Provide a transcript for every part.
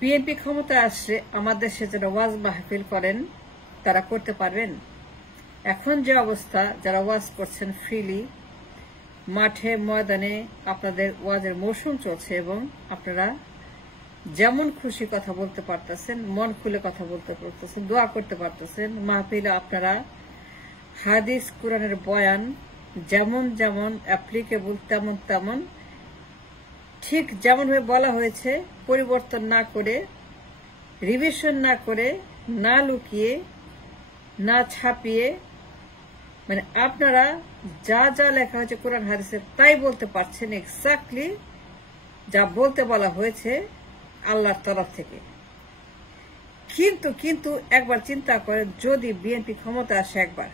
BNP ক্ষমতায় আসলে আমাদের দেশে যারা ওয়াজ মাহফিল করেন তারা করতে পারবেন? এখন যে অবস্থা, যারা ওয়াজ করছেন ফ্রিলি মাঠে ময়দানে, আপনাদের ওয়াজের মৌসুম চলছে এবং আপনারা যেমন খুশি কথা বলতে পারতেছেন, মন খুলে কথা বলতে পারতেছেন, দোয়া করতে পারতেছেন। মাহফিলে আপনারা হাদিস কোরআনের বয়ান যেমন যেমন অ্যাপ্লিকেবল তেমন তেমন ঠিক যেমনভাবে বলা হয়েছে, পরিবর্তন না করে, রিভিশন না করে, না লুকিয়ে, না ছাপিয়ে, মানে আপনারা যা যা লেখা হয়েছে কোরআন হাদিসে তাই বলতে পারছেন, এক্স্যাক্টলি যা বলতে বলা হয়েছে আল্লাহর তরফ থেকে। কিন্তু একবার চিন্তা করেন, যদি বিএনপি ক্ষমতা আসে একবার,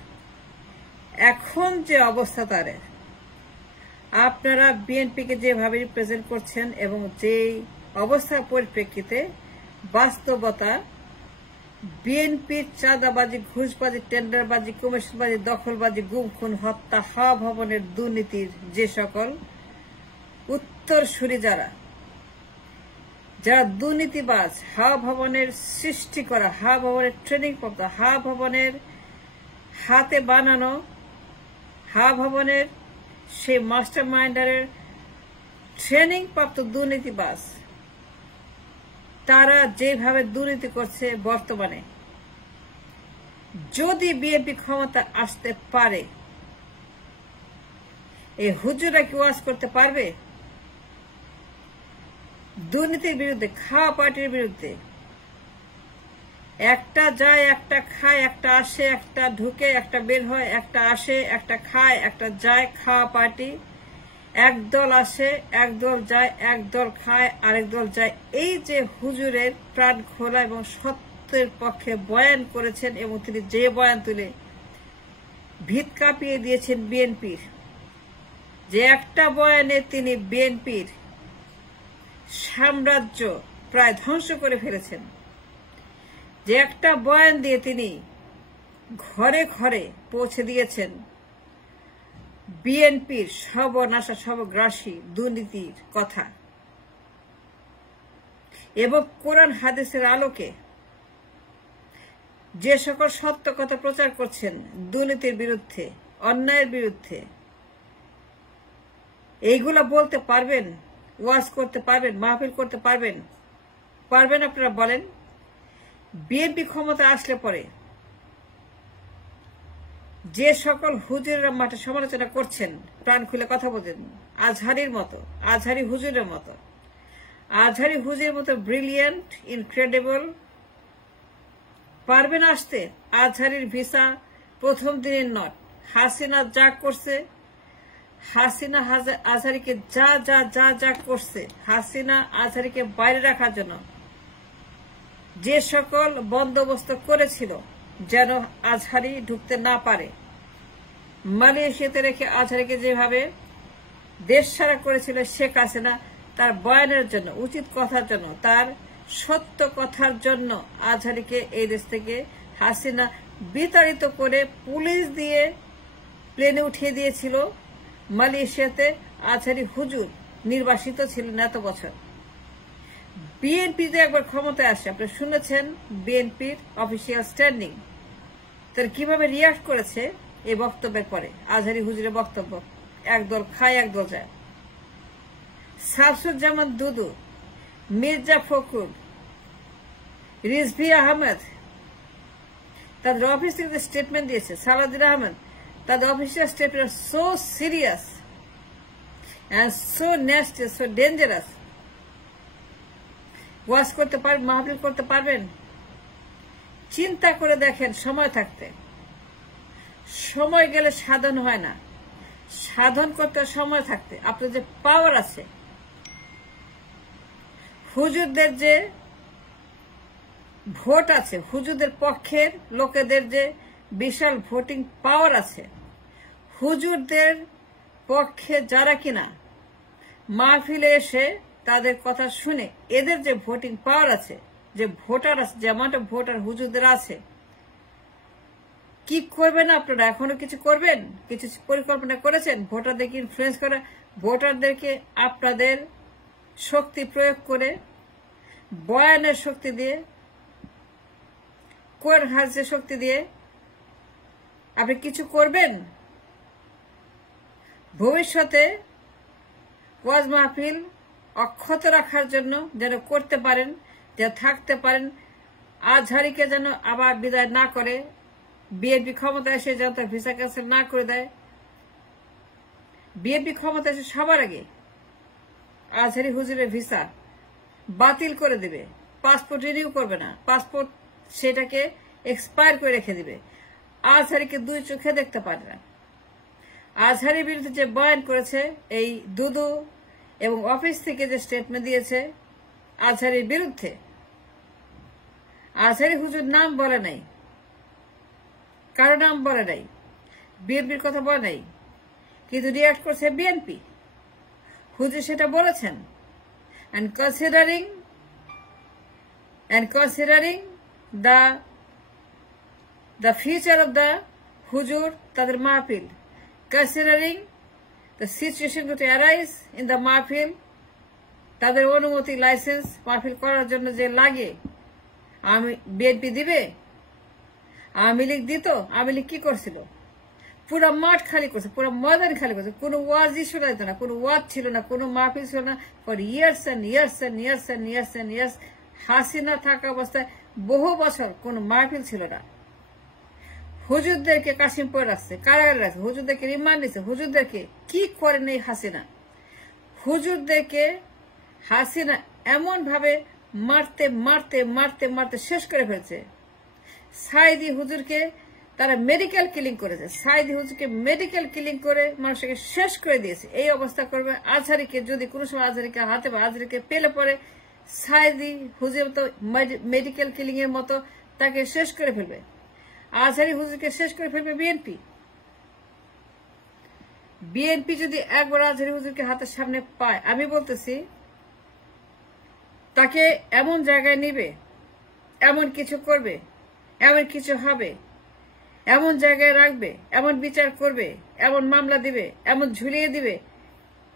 এখন যে অবস্থা তার, আপনারা বিএনপিকে যেভাবে রিপ্রেজেন্ট করছেন এবং যেই অবস্থার পরিপ্রেক্ষিতে বাস্তবতা বিএনপির চাঁদাবাজি, ঘুষবাজি, টেন্ডারবাজি, কমিশনবাজি, দখলবাজি, গুম খুন, হত্যা, হাওয়া ভবনের দুর্নীতির যে সকল উত্তরসূরি যারা দুর্নীতিবাজ, হাওয়া ভবনের সৃষ্টি করা, হাওয়া ভবনের ট্রেনিং প্রাপ্ত, হাওয়া ভবনের হাতে বানানো, হাওয়া ভবনের সেই মাস্টার মাইন্ডারের ট্রেনিং প্রাপ্ত দুর্নীতিবাজ, তারা যেভাবে দুর্নীতি করছে বর্তমানে, যদি বিএনপি ক্ষমতা আসতে পারে, এই হুজুরা কি ওয়াজ করতে পারবে দুর্নীতির বিরুদ্ধে, খাওয়া পার্টির বিরুদ্ধে? একটা যায়, একটা খায়, একটা আসে, একটা ঢুকে, একটা বের হয়, একটা আসে, একটা খায়, একটা যায়, খাওয়া পার্টি। একদল আসে, একদল যায়, একদল খায়, আরেক দল যায়। এই যে হুজুরের প্রাণ খোলা এবং সত্যের পক্ষে বয়ান করেছেন এবং তিনি যে বয়ান তুলে ভিত কাঁপিয়ে দিয়েছেন বিএনপির, যে একটা বয়ানে তিনি বিএনপির সাম্রাজ্য প্রায় ধ্বংস করে ফেলেছেন, যে একটা বয়ান দিয়ে তিনি ঘরে ঘরে পৌঁছে দিয়েছেন বিএনপির সর্বনাশা, সর্বগ্রাসী দুর্নীতির কথা, এবং কোরআন হাদিসের আলোকে যে সকল সত্য কথা প্রচার করছেন দুর্নীতির বিরুদ্ধে, অন্যায়ের বিরুদ্ধে, এইগুলা বলতে পারবেন? ওয়াজ করতে পারবেন? মাহফিল করতে পারবেন? পারবেন আপনারা বলেন? বিএনপি ক্ষমতা আসলে পরে যে সকল হুজুরেরা মাঠে সমালোচনা করছেন, প্রাণ খুলে কথা বলছেন, আজহারির মতো, আজহারি হুজুরের মতো, আজহারি হুজুরের মতো ব্রিলিয়ান্ট, ইনক্রেডিবল, পারবেন আসতে? আজহারির ভিসা প্রথম দিনের নট। হাসিনা যা করছে, হাসিনা আজহারিকে যা যা যা যা করছে, হাসিনা আজহারিকে বাইরে রাখার জন্য যে সকল বন্দোবস্ত করেছিল যেন আজহারি ঢুকতে না পারে, মালয়েশিয়াতে রেখে আজহারিকে যেভাবে দেশ ছাড়া করেছিল শেখ হাসিনা, তার বয়ানের জন্য, উচিত কথার জন্য, তার সত্য কথার জন্য আজহারিকে এই দেশ থেকে হাসিনা বিতাড়িত করে পুলিশ দিয়ে প্লেনে উঠিয়ে দিয়েছিল। মালয়েশিয়াতে আজহারি হুজুর নির্বাসিত ছিলেন এত বছর। বিএনপি যে একবার ক্ষমতায় আসে, আপনি শুনেছেন বিএনপির অফিসিয়াল স্ট্যান্ডিং, তার কিভাবে রিয়াক্ট করেছে এই বক্তব্যের পরে, আজহারি হুজুরের বক্তব্য, একদল খায় একদল যায়। শামসুজ্জামান দুদু, মির্জা ফখরুল, রিজভি আহমেদ তাদের অফিস থেকে স্টেটমেন্ট দিয়েছে, সালাউদ্দিন আহমেদ তাদের official statement, so serious and so nasty, so dangerous. ওয়াজ করতে পারবেন? মাহফিল করতে পারবেন? চিন্তা করে দেখেন, সময় থাকতে। সময় গেলে সাধন হয় না, সাধন করতে সময় থাকতে। আপনার যে পাওয়ার আছে, হুজুরদের যে ভোট আছে, হুজুরদের পক্ষের লোকেদের যে বিশাল ভোটিং পাওয়ার আছে, হুজুরদের পক্ষে যারা কিনা মাহফিলে এসে তাদের কথা শুনে, এদের যে ভোটিং পাওয়ার আছে, যে ভোটার আছে, যে অ্যামাউন্ট অফ ভোটার হুজুরদের আছে, কি করবেন আপনারা? এখনো কিছু করবেন? কিছু পরিকল্পনা করেছেন ভোটারদেরকে ইনফ্লুয়েন্স করা, ভোটারদেরকে আপনাদের শক্তি প্রয়োগ করে বয়ানের শক্তি দিয়ে, কোরআন হাদিসের শক্তি দিয়ে আপনি কিছু করবেন, ভবিষ্যতে ওয়াজ মাহফিল অক্ষত রাখার জন্য যেন করতে পারেন, যেন থাকতে পারেন, আজহারিকে যেন আবার বিদায় না করে, বিএনপি ক্ষমতায় এসে যেন তার ভিসা ক্যান্সেল না করে দেয়। বিএনপি ক্ষমতা এসে সবার আগে আজহারি হুজুরের ভিসা বাতিল করে দিবে, পাসপোর্ট রিনিউ করবে না, পাসপোর্ট সেটাকে এক্সপায়ার করে রেখে দিবে। আজহারিকে দুই চোখে দেখতে পারে না। আজহারির বিরুদ্ধে যে বয়ান করেছে, এই দুদু এবং অফিস থেকে যে স্টেটমেন্ট দিয়েছে আজহারির বিরুদ্ধে, আজহারি হুজুর নাম বলে নাই, কারো নাম বলে নাই, বিএনপির কথা বলে নাই, কিন্তু রিয়াক্ট করছে বিএনপি। হুজুর সেটা বলেছেন। and considering the future of the হুজুর, তাদের মাহফিল, considering the situation to arise in the মাহফিল, তাদের অনুমতি লাইসেন্স মাহফিল করার জন্য যে লাগে, বিএনপি দিবে? আওয়ামী লীগ দিত? আওয়ামী লীগ কি করছিল? পুরো মাঠ খালি করছে, পুরো ময়দান খালি করছে, কোনো ওয়াজই শোনা যেত না, কোনো ওয়াজ ছিল না, কোনো মাহফিল ছিল না। For years and years and years and years and years Hasina থাকা অবস্থায় বহু বছর কোনো মাহফিল ছিল না। হুজুরদেরকে কাশিমপুর রাখছে, কারাগারে রাখছে, হুজুরদেরকে রিমান্ড নিচ্ছে। হুজুরদেরকে কি করে নেই হাসিনা? হুজুরদেরকে হাসিনা এমন ভাবে মারতে মারতে মারতে মারতে শেষ করে ফেলছে। সাইদি হুজুরকে তারা মেডিকেল কিলিং করেছে, সাইদি হুজুরকে মেডিকেল কিলিং করে মানুষকে শেষ করে দিয়েছে। এই অবস্থা করবে আজহারিকে, যদি কোনো সময় আজহারিকে হাতে বা আজহারিকে পেলে পরে সাইদি হুজুর তো মেডিকেল কিলিং এর মতো তাকে শেষ করে ফেলবে। আজহারি হুজুরকে শেষ করে ফেলবে বিএনপি। বিএনপি যদি একবার আজহারি হুজুরকে হাতের সামনে পায়, আমি বলতেছি তাকে এমন জায়গায় নিবে, এমন কিছু করবে, এমন কিছু হবে, এমন জায়গায় রাখবে, এমন বিচার করবে, এমন মামলা দিবে, এমন ঝুলিয়ে দিবে,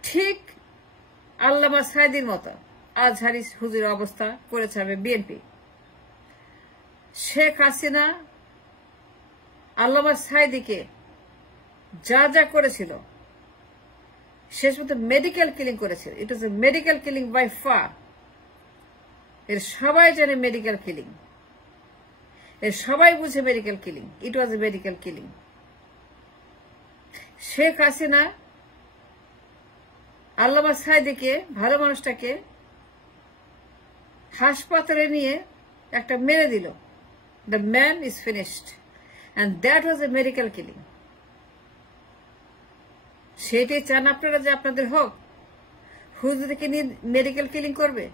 ঠিক আল্লামা সাইদির মতো আজহারি হুজুরের অবস্থা করেছে হবে বিএনপি। শেখ হাসিনা আল্লামা সাইদিকে যা যা করেছিল, শেষ মতো মেডিকেল কিলিং করেছিল। ইট ওয়াজ এ মেডিকেল কিলিং বাই ফা। এর সবাই জানে মেডিকেল কিলিং, এর সবাই বুঝে মেডিকেল কিলিং। ইট ওয়াজ এ মেডিকেল কিলিং। শেখ হাসিনা আল্লামা সাইদিকে, ভালো মানুষটাকে হাসপাতালে নিয়ে একটা মেরে দিল। The man is finished and that was A medical killing. সেটাই চান আপনারা যে আপনাদের হোক? হুজুরকে নিয়ে মেডিকেল কিলিং করবে?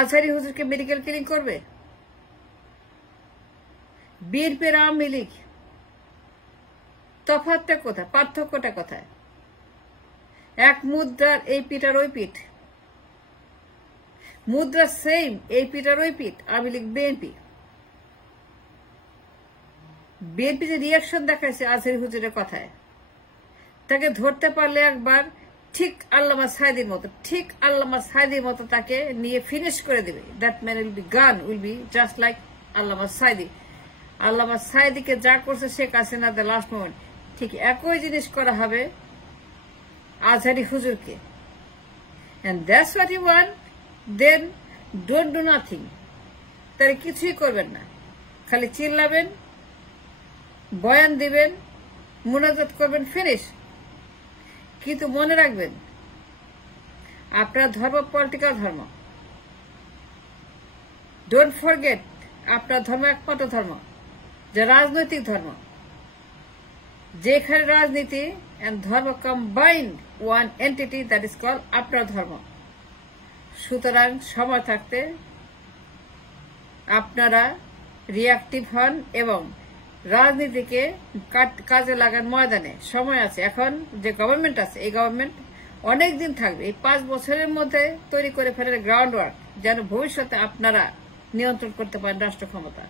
আজহারি হুজুরকে মেডিকেল কিলিং করবে? বিএনপির আওয়ামী লীগ, তফাৎটা কোথায়? পার্থক্যটা কোথায়? এক মুদ্রার এই পিঠ আর ওই পিঠ, মুদ্রা সেম, এই পিঠ আর ওই পিঠ। আওয়ামী লীগ বিএনপি, বিএনপি যে রিয়াকশন দেখাইছে আজহারি হুজুরের কথায়, তাকে ধরতে পারলে একবার ঠিক আল্লামা সাইদির মতো, ঠিক আল্লামা সাইদির মতো তাকে নিয়ে ফিনিশ করে দিবে। That man will be gone, will be just like Allama Sayeedi. Allama সাইদিকে যা করছে Sheikh Hasina the last moment, ঠিক একই জিনিস করা হবে আজহারি হুজুরকে। And that's what you want. Then don't do nothing. তারা কিছুই করবেন না, খালি চিল্লাবেন, বয়ান দিবেন, মুনাজাত করবেন, ফিনিশ। কিন্তু মনে রাখবেন, আপনার ধর্ম পলিটিক্যাল ধর্ম। ডোন্ট ফরগেট, আপনার ধর্ম একমাত্র ধর্ম, যে রাজনৈতিক ধর্ম, যেখানে রাজনীতি এন্ড ধর্ম combined one entity, that is call আপনার ধর্ম। সুতরাং সময় থাকতে আপনারা রিয়াক্টিভ হন এবং রাজনীতিকে কাজে লাগান ময়দানে। সময় আছে। এখন যে গভর্নমেন্ট আছে, এই গভর্নমেন্ট অনেক দিন থাকবে। এই 5 বছরের মধ্যে তৈরি করে ফেলেন গ্রাউন্ড ওয়ার্ক, যেন ভবিষ্যতে আপনারা নিয়ন্ত্রণ করতে পারেন রাষ্ট্র ক্ষমতা।